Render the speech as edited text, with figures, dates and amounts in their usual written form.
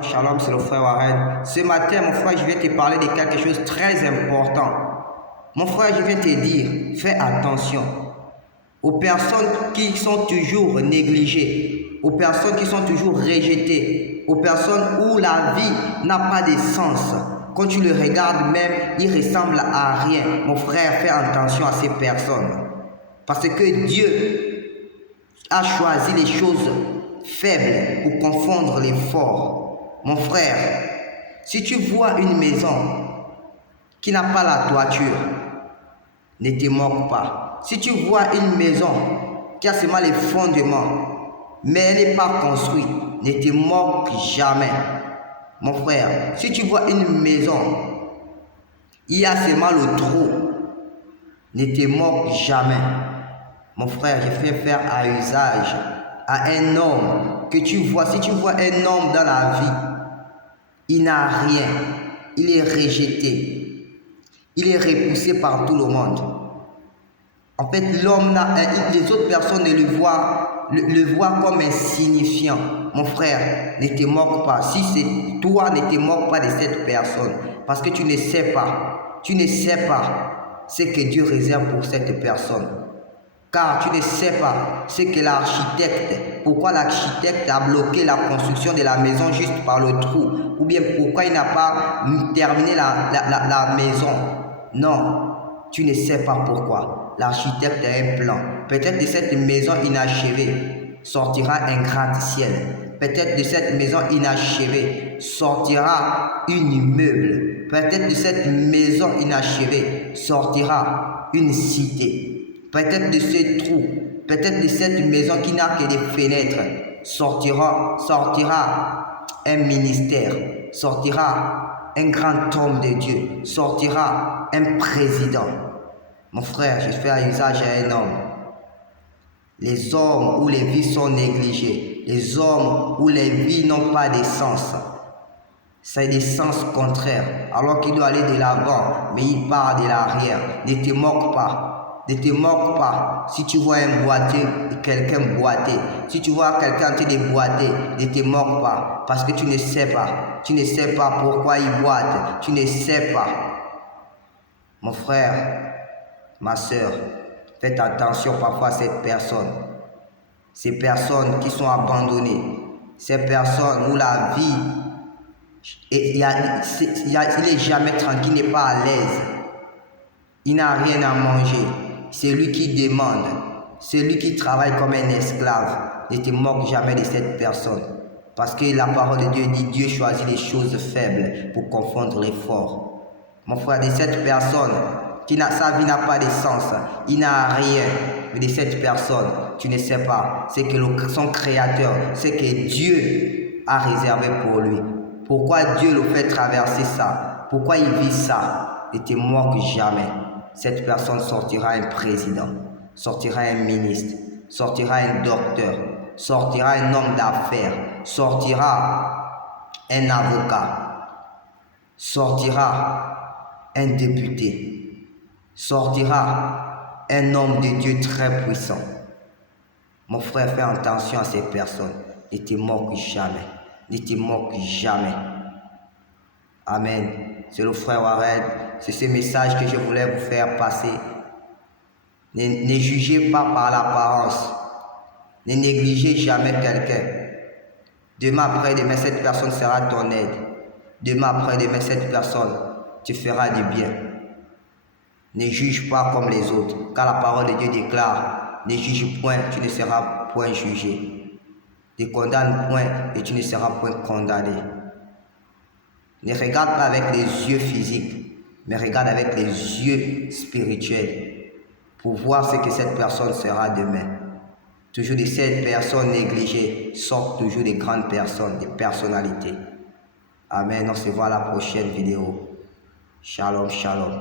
Shalom, c'est le frère Warren. Ce matin, mon frère, je vais te parler de quelque chose de très important. Mon frère, je vais te dire, fais attention aux personnes qui sont toujours négligées, aux personnes qui sont toujours rejetées, aux personnes où la vie n'a pas de sens. Quand tu le regardes même, il ressemble à rien. Mon frère, fais attention à ces personnes. Parce que Dieu a choisi les choses faibles pour confondre les forts. Mon frère, si tu vois une maison qui n'a pas la toiture, ne te moque pas. Si tu vois une maison qui a seulement les fondements, mais elle n'est pas construite, ne te moque jamais. Mon frère, si tu vois une maison, il y a seulement le trou, ne te moque jamais. Mon frère, je fais faire à usage à un homme que tu vois. Si tu vois un homme dans la vie, il n'a rien, il est rejeté, il est repoussé par tout le monde. En fait, l'homme, les autres personnes le voient comme insignifiant. Mon frère, ne te moque pas. Si c'est toi, ne te moque pas de cette personne. Parce que tu ne sais pas ce que Dieu réserve pour cette personne. Car tu ne sais pas ce que l'architecte, pourquoi l'architecte a bloqué la construction de la maison juste par le trou, ou bien pourquoi il n'a pas terminé la maison. Non, tu ne sais pas pourquoi. L'architecte a un plan. Peut-être de cette maison inachevée sortira un gratte-ciel. Peut-être de cette maison inachevée sortira un immeuble. Peut-être de cette maison inachevée sortira une cité. Peut-être de ce trou, peut-être de cette maison qui n'a que des fenêtres, sortira un ministère, sortira un grand homme de Dieu, sortira un président. Mon frère, je fais usage à un homme. Les hommes où les vies sont négligées, les hommes où les vies n'ont pas de sens, c'est des sens contraires, alors qu'il doit aller de l'avant, mais il part de l'arrière. Ne te moque pas. Ne te moque pas. Si tu vois un boiteux, quelqu'un boiter, si tu vois quelqu'un en train de boiter, ne te moque pas. Parce que tu ne sais pas. Tu ne sais pas pourquoi il boite. Tu ne sais pas. Mon frère, ma soeur, faites attention parfois à cette personne. Ces personnes qui sont abandonnées. Ces personnes où la vie, il n'est jamais tranquille, il n'est pas à l'aise. Il n'a rien à manger. C'est lui qui demande. C'est lui qui travaille comme un esclave. Ne te moque jamais de cette personne. Parce que la parole de Dieu dit, Dieu choisit les choses faibles pour confondre les forts. Mon frère, de cette personne, sa vie n'a pas de sens. Il n'a rien. Mais de cette personne, tu ne sais pas. C'est que son créateur, c'est que Dieu a réservé pour lui. Pourquoi Dieu le fait traverser ça? Pourquoi il vit ça? Ne te moque jamais. Cette personne sortira un président, sortira un ministre, sortira un docteur, sortira un homme d'affaires, sortira un avocat, sortira un député, sortira un homme de Dieu très puissant. Mon frère, fais attention à ces personnes. Ne te moque jamais. Ne te moque jamais. Amen. C'est le frère Warren. C'est ce message que je voulais vous faire passer. Ne jugez pas par l'apparence. Ne négligez jamais quelqu'un. Demain après-demain, cette personne sera ton aide. Demain après-demain, cette personne te fera du bien. Ne juge pas comme les autres, car la parole de Dieu déclare, ne juge point, tu ne seras point jugé. Ne condamne point et tu ne seras point condamné. Ne regarde pas avec les yeux physiques, mais regarde avec les yeux spirituels pour voir ce que cette personne sera demain. Toujours de cette personne négligée sortent toujours des grandes personnes, des personnalités. Amen. On se voit à la prochaine vidéo. Shalom, shalom.